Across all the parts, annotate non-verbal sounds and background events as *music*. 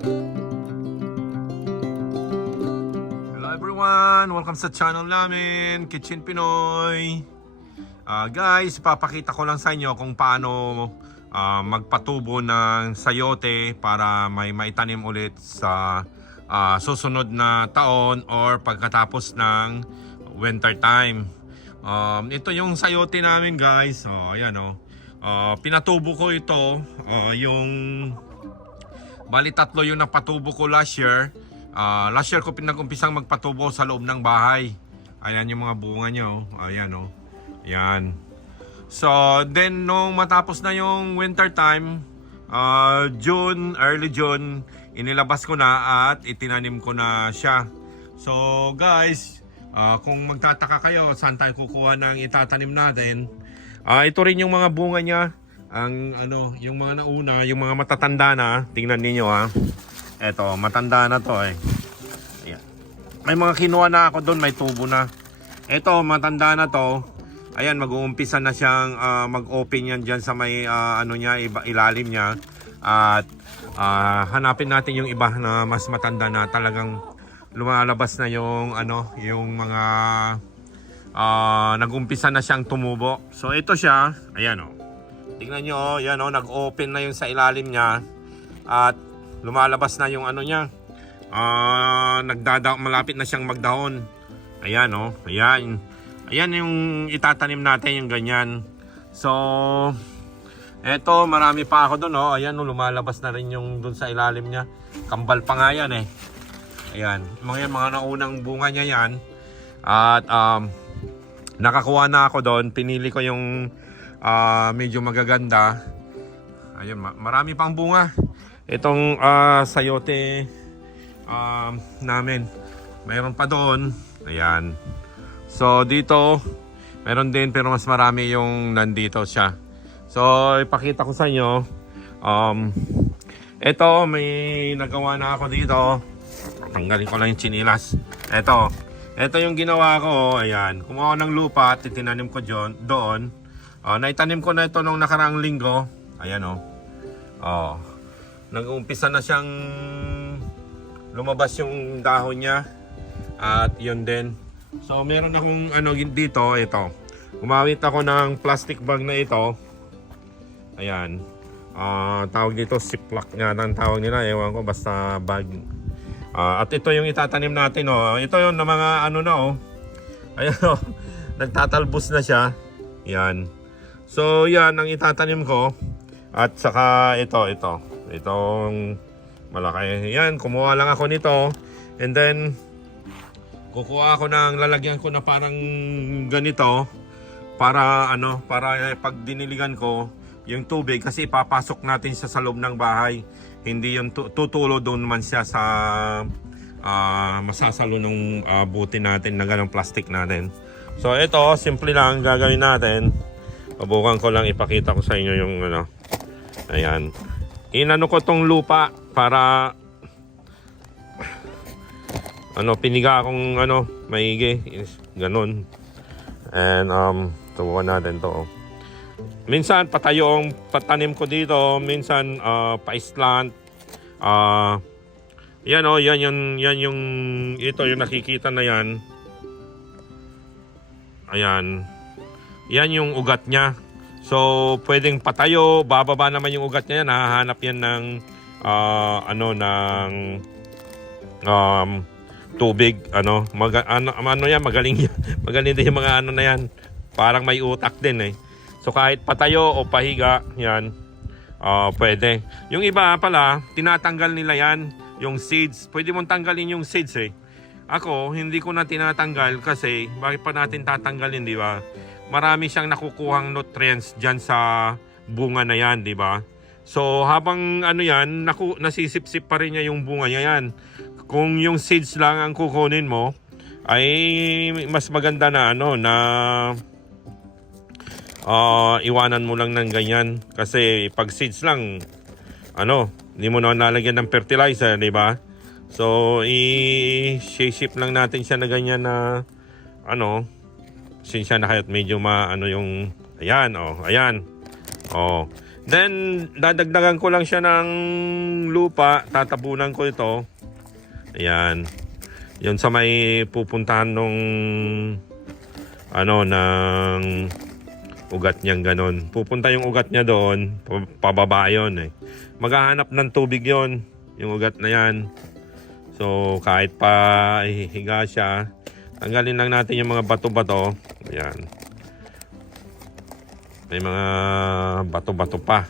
Hello everyone! Welcome sa channel namin, Kitchen Pinoy. Ah, guys, papakita ko lang sa inyo kung paano ah, magpatubo ng sayote para may maitanim ulit sa ah, susunod na taon or pagkatapos ng winter time. Um, ito yung sayote namin guys. Oh, ayan oh. Ah, pinatubo ko ito. Ah, yung Bali tatlo yung napatubo ko last year. Ah, last year ko pinag-umpisang magpatubo sa loob ng bahay. Ayan yung mga bunga niya oh. Ayan oh. Ayan. So, then nung matapos na yung winter time, ah, June, early June, inilabas ko na at itinanim ko na siya. So, guys, ah, kung magtataka kayo saan tayo kukuha ng itatanim natin, ah, ito rin yung mga bunga niya ang ano, yung mga nauna, yung mga matatanda na, tingnan niyo ha. Eto, matanda na to eh. Ayan. May mga kinuha na ako doon, may tubo na. Eto, matanda na to. Ayan, mag-uumpisa na siyang ah, mag-open yan dyan sa may ah, ano niya, iba, ilalim niya. At ah, hanapin natin yung iba na mas matanda na talagang lumalabas na yung ano, yung mga ah, nag-umpisa na siyang tumubo. So ito siya, ayan oh. Tingnan nyo, oh, yan oh, nag-open na yung sa ilalim niya. At lumalabas na yung ano niya. Ah, nagdada malapit na siyang magdahon. Ayan oh, ayan. Ayan yung itatanim natin yung ganyan. So, eto marami pa ako doon oh. Ayan oh, lumalabas na rin yung doon sa ilalim niya. Kambal pa nga yan eh. Ayan, mga yan, mga naunang bunga niya yan. At um, nakakuha na ako doon. Pinili ko yung ah, medyo magaganda. Ayun, ma- marami pang bunga. Itong ah, sayote um, namin. Mayroon pa doon. Ayan. So dito, meron din pero mas marami yung nandito siya. So ipakita ko sa inyo. Um, ito, may nagawa na ako dito. Tanggalin ko lang yung chinilas. Ito. Ito yung ginawa ko. Ayan. Kumuha ng lupa at itinanim ko dyon, doon. Oh, naitanim ko na ito nung nakaraang linggo. Ayan oh. Oh. Nag-uumpisa na siyang lumabas yung dahon niya. At yun din. So meron akong ano dito, ito. Gumamit ako ng plastic bag na ito. Ayan. Ah, tawag dito ziplock nga ng tawag nila. Ewan ko basta bag. Ah, at ito yung itatanim natin oh. Ito yung mga ano na oh. Ayan oh. *laughs* Nagtatalbos na siya. Yan. So yan ang itatanim ko. At saka ito, ito. Itong malaki. Yan, kumuha lang ako nito. And then, kukuha ako ng lalagyan ko na parang ganito. Para ano, para pag diniligan ko yung tubig kasi papasok natin siya sa loob ng bahay. Hindi yung tu- tutulo doon man siya sa ah, masasalo ng ah, buti natin na ganong plastic natin. So ito, simple lang gagawin natin. Pabukan ko lang ipakita ko sa inyo yung ano. Ayan. Inano ko tong lupa para ano piniga akong ano maigi is ganun. And um tubukan natin to. Minsan patayo ang patanim ko dito, minsan uh, pa-slant. Ah yan oh, yan yung yan yung ito yung nakikita na yan. Ayan. Yan yung ugat niya. So, pwedeng patayo, bababa naman yung ugat niya, nahahanap yan ng ah, ano ng um, tubig, ano, mag, ano, ano yan, magaling yan. *laughs* magaling din yung mga ano na yan. Parang may utak din eh. So, kahit patayo o pahiga, yan, ah, pwede. Yung iba pala, tinatanggal nila yan, yung seeds. Pwede mong tanggalin yung seeds eh. Ako, hindi ko na tinatanggal kasi bakit pa natin tatanggalin, di ba? Marami siyang nakukuhang nutrients dyan sa bunga na yan, di ba? So, habang ano yan, naku, nasisip-sip pa rin niya yung bunga niya yan. Kung yung seeds lang ang kukunin mo, ay mas maganda na ano, na ah, iwanan mo lang ng ganyan. Kasi pag seeds lang, ano, hindi mo na nalagyan ng fertilizer, di ba? So, i-shape lang natin siya na ganyan na ano, sinsya na kayo't medyo ma ano yung ayan, oh, ayan. Oh. Then, dadagdagan ko lang siya ng lupa. Tatabunan ko ito. Ayan. Yun sa may pupuntahan nung ano, ng ugat niyang ganon. Pupunta yung ugat niya doon. pa- Pababa yun eh. Maghahanap ng tubig yon Yung ugat na yan. So, kahit pa hihiga siya, tanggalin lang natin yung mga bato-bato. Ayan. May mga bato-bato pa.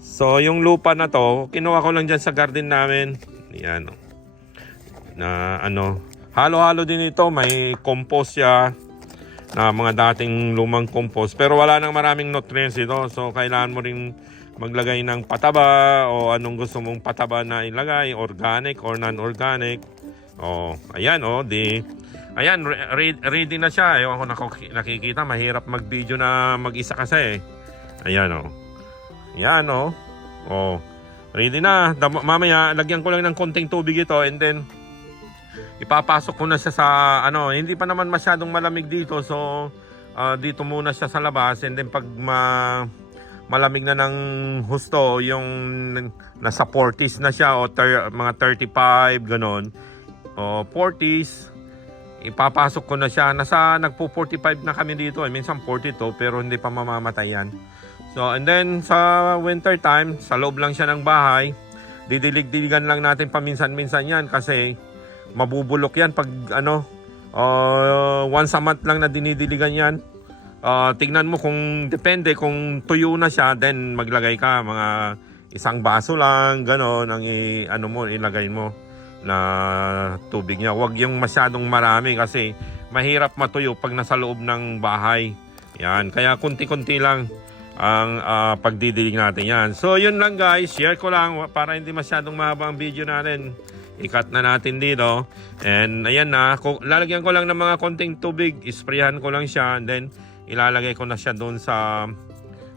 So, yung lupa na to, kinuha ko lang dyan sa garden namin. Yan. oh. Na ano, halo-halo din ito. May compost siya na mga dating lumang compost. Pero wala nang maraming nutrients ito. So, kailangan mo rin maglagay ng pataba o anong gusto mong pataba na ilagay, organic or non-organic. Oh, ayan oh, di Ayan, re- re- ready na siya. Ewan ko nakikita, mahirap mag-video na mag-isa kasi eh. Ayan oh. Ayan oh. Oh. Ready na. Dam- mamaya, lagyan ko lang ng konting tubig ito and then ipapasok ko na siya sa ano, hindi pa naman masyadong malamig dito so ah, dito muna siya sa labas and then pag ma malamig na ng husto yung nasa 40s na siya o ter- mga 35 ganon o 40s ipapasok ko na siya. Nasa nagpo 45 na kami dito. Eh. minsan 42 pero hindi pa mamamatay yan. So and then sa winter time sa loob lang siya ng bahay didilig-diligan lang natin paminsan-minsan yan kasi mabubulok yan pag ano uh, once a month lang na dinidiligan yan. Ah, tingnan mo kung depende kung tuyo na siya then maglagay ka mga isang baso lang ganon ang i, ano mo ilagay mo na tubig niya. Wag yung masyadong marami kasi mahirap matuyo pag nasa loob ng bahay. Yan kaya kunti-kunti lang ang ah, pagdidilig natin. Yan. So yun lang guys. Share ko lang para hindi masyadong mahaba ang video natin. Ikat na natin dito. And ayan na. Lalagyan ko lang ng mga konting tubig. Isprayan ko lang siya. And then ilalagay ko na siya doon sa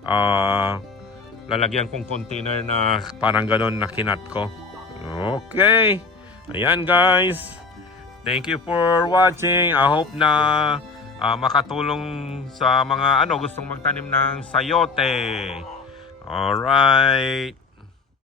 ah, lalagyan kong container na parang ganon na kinat ko. Okay ayan guys. Thank you for watching. I hope na ah, makatulong sa mga ano gustong magtanim ng sayote. Alright